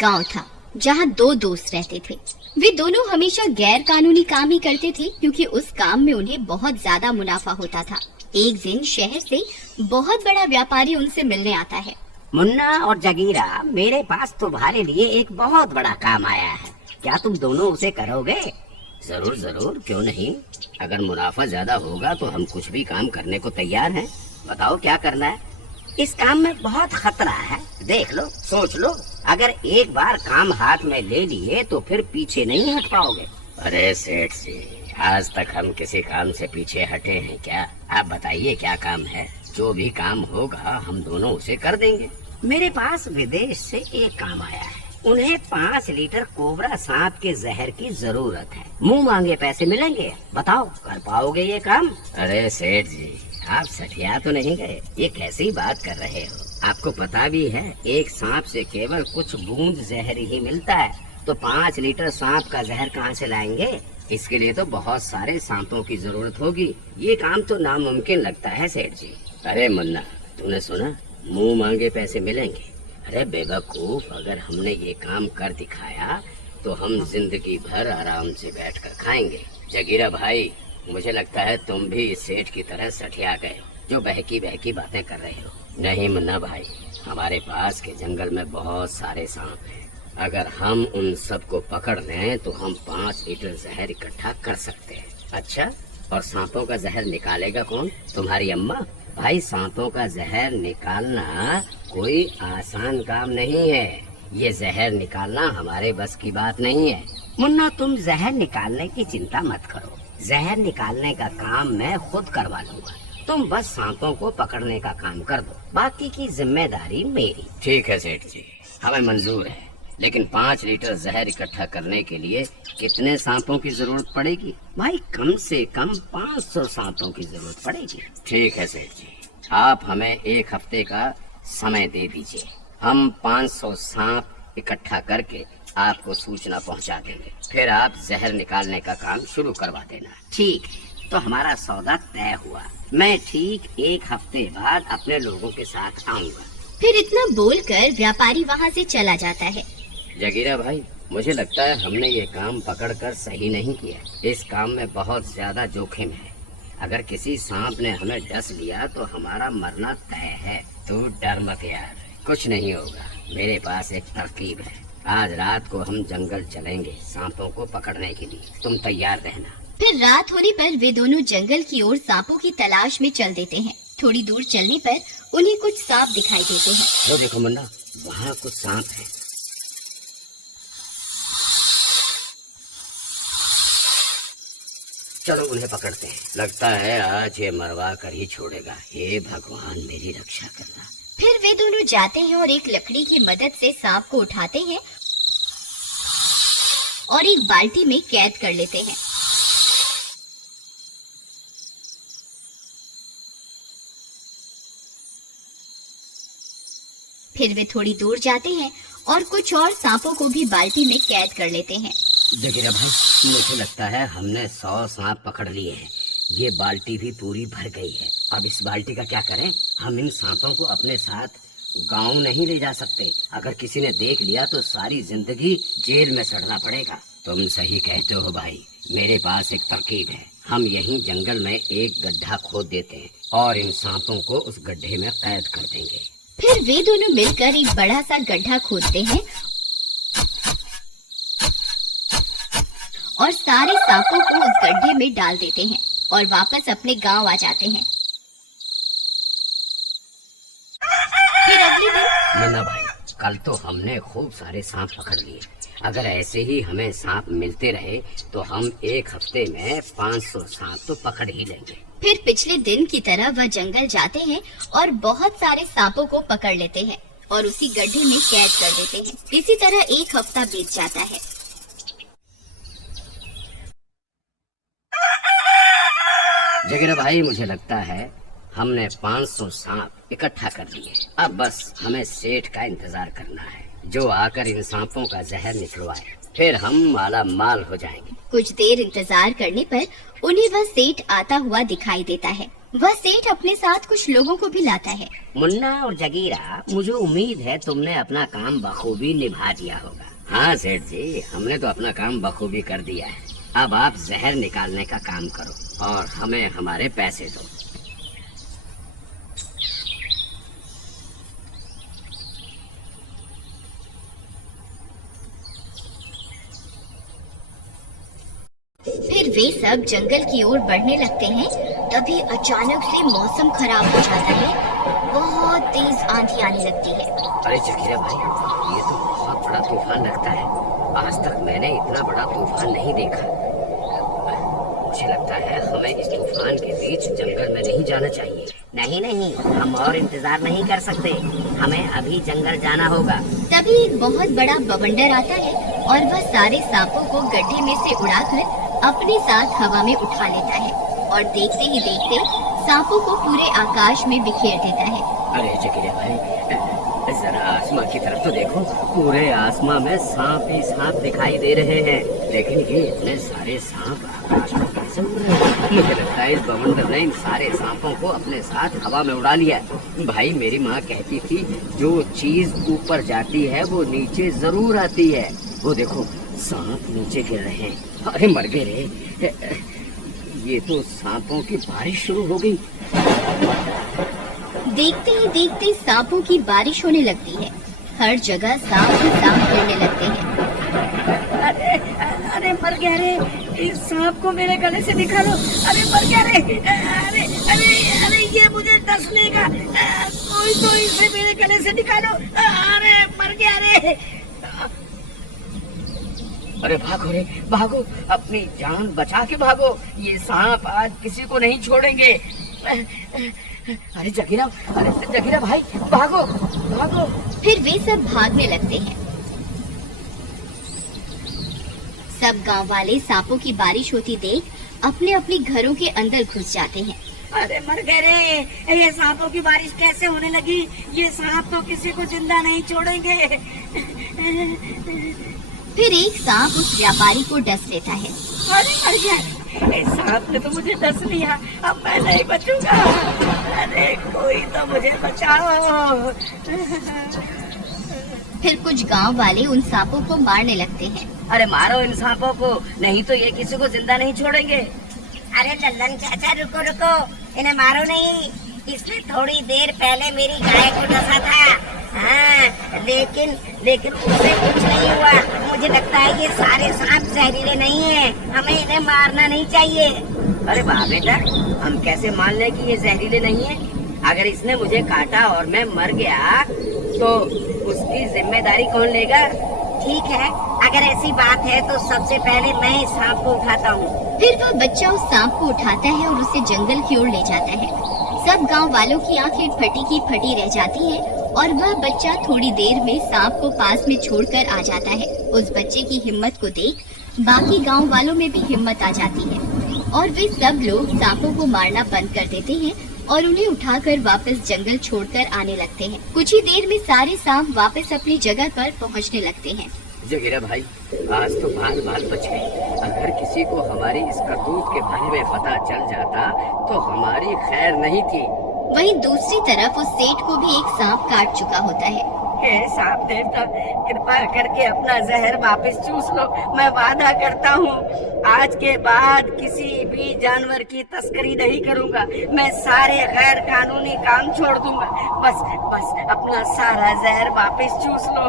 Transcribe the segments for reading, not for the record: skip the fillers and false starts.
गांव था जहां दो दोस्त रहते थे। वे दोनों हमेशा गैर कानूनी काम ही करते थे क्योंकि उस काम में उन्हें बहुत ज्यादा मुनाफा होता था। एक दिन शहर से बहुत बड़ा व्यापारी उनसे मिलने आता है। मुन्ना और जगीरा, मेरे पास तुम्हारे लिए एक बहुत बड़ा काम आया है। क्या तुम दोनों उसे करोगे? जरूर जरूर, क्यों नहीं। अगर मुनाफा ज्यादा होगा तो हम कुछ भी काम करने को तैयार हैं। बताओ क्या करना है। इस काम में बहुत खतरा है। देख लो, सोच लो, अगर एक बार काम हाथ में ले लिए तो फिर पीछे नहीं हट पाओगे। अरे सेठ जी, आज तक हम किसी काम से पीछे हटे हैं क्या? आप बताइए क्या काम है। जो भी काम होगा हम दोनों उसे कर देंगे। मेरे पास विदेश से एक काम आया है। उन्हें 5 लीटर कोबरा सांप के जहर की जरूरत है। मुंह मांगे पैसे मिलेंगे। बताओ, कर पाओगे ये काम? अरे सेठ जी, आप सठिया तो नहीं गए? ये कैसी बात कर रहे हो? आपको पता भी है एक सांप से केवल कुछ बूंद जहर ही मिलता है, तो 5 लीटर सांप का जहर कहाँ से लाएंगे? इसके लिए तो बहुत सारे सांपों की जरूरत होगी। ये काम तो नामुमकिन लगता है सेठ जी। अरे मुन्ना, तूने सुना, मुंह मांगे पैसे मिलेंगे? अरे बेवकूफ, अगर हमने ये काम कर दिखाया तो हम जिंदगी भर आराम से बैठकर खाएंगे। जगीरा भाई, मुझे लगता है तुम भी इस सेठ की तरह सठिया गए हो जो बहकी बहकी बातें कर रहे हो। नहीं मुन्ना भाई, हमारे पास के जंगल में बहुत सारे सांप हैं। अगर हम उन सबको पकड़ लें तो हम 5 लीटर जहर इकट्ठा कर सकते हैं। अच्छा, और सांपों का जहर निकालेगा कौन? तुम्हारी अम्मा? भाई, सांपों का जहर निकालना कोई आसान काम नहीं है। ये जहर निकालना हमारे बस की बात नहीं है। मुन्ना, तुम जहर निकालने की चिंता मत करो। जहर निकालने का काम मैं खुद करवा लूंगा। तुम बस सांपों को पकड़ने का काम कर दो, बाकी की जिम्मेदारी मेरी। ठीक है सेठ जी, हमें मंजूर है, लेकिन 5 लीटर जहर इकट्ठा करने के लिए कितने सांपों की जरूरत पड़ेगी? भाई, कम से कम 500 सांपों की जरूरत पड़ेगी। ठीक है सेठ जी, आप हमें 1 हफ्ते का समय दे दीजिए। हम 500 सांप इकट्ठा करके आपको सूचना पहुंचा देंगे। फिर आप जहर निकालने का काम शुरू करवा देना। ठीक है, तो हमारा सौदा तय हुआ। मैं ठीक 1 हफ्ते बाद अपने लोगों के साथ आऊंगा। फिर इतना बोलकर व्यापारी वहाँ से चला जाता है। जगीरा भाई, मुझे लगता है हमने ये काम पकड़कर सही नहीं किया। इस काम में बहुत ज्यादा जोखिम है। अगर किसी सांप ने हमें डस लिया तो हमारा मरना तय है। तू डर मत यार, कुछ नहीं होगा। मेरे पास एक तरकीब है। आज रात को हम जंगल चलेंगे सांपों को पकड़ने के लिए। तुम तैयार रहना। फिर रात होने पर वे दोनों जंगल की ओर सांपों की तलाश में चल देते हैं। थोड़ी दूर चलने पर उन्हें कुछ सांप दिखाई देते हैं। वो देखो मुन्ना, वहाँ कुछ सांप है। चलो उन्हें पकड़ते हैं। लगता है आज ये मरवा कर ही छोड़ेगा। हे भगवान, मेरी रक्षा करना। फिर वे दोनों जाते हैं और एक लकड़ी की मदद से सांप को उठाते हैं और एक बाल्टी में कैद कर लेते हैं। फिर वे थोड़ी दूर जाते हैं और कुछ और सांपों को भी बाल्टी में कैद कर लेते हैं। जगीरा भाई, मुझे लगता है हमने 100 सांप पकड़ लिए हैं। ये बाल्टी भी पूरी भर गई है। अब इस बाल्टी का क्या करें? हम इन सांपों को अपने साथ गांव नहीं ले जा सकते। अगर किसी ने देख लिया तो सारी जिंदगी जेल में सड़ना पड़ेगा। तुम सही कहते हो भाई। मेरे पास एक तरकीब है। हम यहीं जंगल में एक गड्ढा खोद देते हैं और इन सांपों को उस गड्ढे में कैद कर देंगे। फिर वे दोनों मिलकर एक बड़ा सा गड्ढा खोदते हैं और सारे सांपों को उस गड्ढे में डाल देते हैं और वापस अपने गांव आ जाते हैं। फिर अगले दिन मुन्ना भाई, कल तो हमने खूब सारे सांप पकड़ लिए। अगर ऐसे ही हमें सांप मिलते रहे तो हम 1 हफ्ते में 500 सांप तो पकड़ ही लेंगे। फिर पिछले दिन की तरह वह जंगल जाते हैं और बहुत सारे सांपों को पकड़ लेते हैं और उसी गड्ढे में कैद कर देते हैं। इसी तरह 1 हफ्ता बीत जाता है। जगीरा भाई, मुझे लगता है हमने 500 सांप इकट्ठा कर लिए। अब बस हमें सेठ का इंतजार करना है जो आकर इन सांपों का जहर निकलवाए। फिर हम माला माल हो जाएंगे। कुछ देर इंतजार करने पर उन्हें वह सेठ आता हुआ दिखाई देता है। वह सेठ अपने साथ कुछ लोगों को भी लाता है। मुन्ना और जगीरा, मुझे उम्मीद है तुमने अपना काम बखूबी निभा दिया होगा। हाँ सेठ जी, हमने तो अपना काम बखूबी कर दिया है। अब आप जहर निकालने का काम करो और हमें हमारे पैसे दो। फिर वे सब जंगल की ओर बढ़ने लगते हैं। तभी अचानक से मौसम खराब हो जाता है। बहुत तेज आंधी आने लगती है। अरे जगीरा भाई, ये तो बहुत बड़ा तूफान लगता है। आज तक मैंने इतना बड़ा तूफान नहीं देखा। मुझे लगता है हमें इस तूफान के बीच जंगल में नहीं जाना चाहिए। नहीं नहीं, हम और इंतजार नहीं कर सकते, हमें अभी जंगल जाना होगा। तभी एक बहुत बड़ा बवंडर आता है और वह सारे सांपों को गड्ढे में से उड़ाकर अपने साथ हवा में उठा लेता है और देखते ही देखते सांपों को पूरे आकाश में बिखेर देता है। अरे जगीरा भाई, जरा आसमां की तरफ तो देखो। पूरे आसमां में सांप ही सांप दिखाई दे रहे हैं, लेकिन ये इतने सारे सांप आकाश में कैसे उड़ रहे हैं? मुझे लगता है इस बवंडर ने इन सारे सांपों को अपने साथ हवा में उड़ा लिया। भाई, मेरी माँ कहती थी जो चीज ऊपर जाती है वो नीचे जरूर आती है। वो देखो, सांप नीचे गिर रहे हैं। अरे मर गए रे, ये तो सांपों की बारिश शुरू हो गई। देखते ही देखते सांपों की बारिश होने लगती है। हर जगह सांप ही सांप गिरने लगते हैं। अरे अरे मर गया रे, इस सांप को मेरे गले से निकालो। अरे मर गया रे, अरे अरे अरे ये मुझे डस लेगा। कोई तो इसे मेरे गले से निकालो। अरे मर गया रे। अरे भागो रे, भागो, अपनी जान बचा के भागो। ये सांप आज किसी को नहीं छोड़ेंगे। अरे जगीरा भाई, भागो भागो। फिर वे सब भागने लगते हैं। सब गांव वाले सांपों की बारिश होती देख अपने अपने घरों के अंदर घुस जाते हैं। अरे मर गए रे, ये सांपों की बारिश कैसे होने लगी? ये सांप तो किसी को जिंदा नहीं छोड़ेंगे। फिर एक सांप उस व्यापारी को डस लेता है। अरे मर गया, इस सांप ने तो मुझे डस लिया, अब मैं नहीं बचूंगा। अरे कोई तो मुझे बचाओ। फिर कुछ गांव वाले उन सांपों को मारने लगते हैं। अरे मारो इन सांपों को, नहीं तो ये किसी को जिंदा नहीं छोड़ेंगे। अरे लल्लन चाचा, रुको रुको, इन्हें मारो नहीं। इसने थोड़ी देर पहले मेरी गाय को डसा था। हाँ, लेकिन उसे कुछ नहीं हुआ। मुझे लगता है ये सारे सांप जहरीले नहीं हैं, हमें इन्हें मारना नहीं चाहिए। अरे वाह बेटा, हम कैसे मान लें कि ये जहरीले नहीं है? अगर इसने मुझे काटा और मैं मर गया तो उसकी जिम्मेदारी कौन लेगा? ठीक है, अगर ऐसी बात है तो सबसे पहले मैं इस सांप को उठाता हूँ। फिर वह बच्चा उस सांप को उठाता है और उसे जंगल की ओर ले जाता है। सब गांव वालों की आंखें फटी की फटी रह जाती हैं और वह बच्चा थोड़ी देर में सांप को पास में छोड़कर आ जाता है। उस बच्चे की हिम्मत को देख बाकी गांव वालों में भी हिम्मत आ जाती है और वे सब लोग सांपों को मारना बंद कर देते हैं और उन्हें उठाकर वापस जंगल छोड़कर आने लगते हैं। कुछ ही देर में सारे सांप वापस अपनी जगह पर पहुंचने लगते हैं। जगीरा भाई, आज तो बाल बच गए। अगर किसी को हमारी इस करतूत के बारे में पता चल जाता तो हमारी खैर नहीं थी। वहीं दूसरी तरफ उस सेठ को भी एक सांप काट चुका होता है। हे सांप देवता, कृपा करके अपना जहर वापस चूस लो। मैं वादा करता हूँ आज के बाद किसी भी जानवर की तस्करी नहीं करूँगा। मैं सारे गैर कानूनी काम छोड़ दूंगा। बस अपना सारा जहर वापस चूस लो।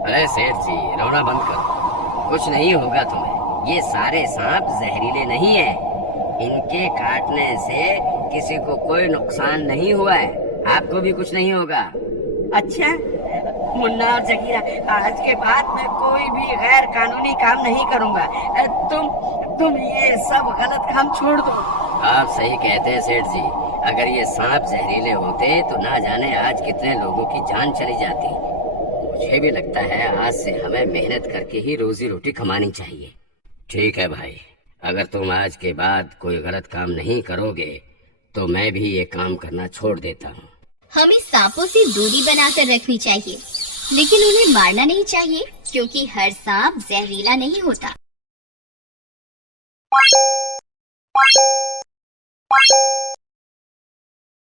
अरे सेठ जी, रोना बंद करो, कुछ नहीं होगा तुम्हें। ये सारे सांप जहरीले नहीं है, इनके काटने से किसी को कोई नुकसान नहीं हुआ है। आपको भी कुछ नहीं होगा। अच्छा मुन्ना और जगीरा, आज के बाद मैं कोई भी गैर कानूनी काम नहीं करूँगा। तुम ये सब गलत काम छोड़ दो। आप सही कहते हैं सेठ जी, अगर ये सांप जहरीले होते तो ना जाने आज कितने लोगों की जान चली जाती। मुझे भी लगता है आज से हमें मेहनत करके ही रोजी रोटी कमानी चाहिए। ठीक है भाई, अगर तुम आज के बाद कोई गलत काम नहीं करोगे तो मैं भी ये काम करना छोड़ देता हूँ। हमें सांपों से दूरी बनाकर रखनी चाहिए, लेकिन उन्हें मारना नहीं चाहिए क्योंकि हर सांप जहरीला नहीं होता।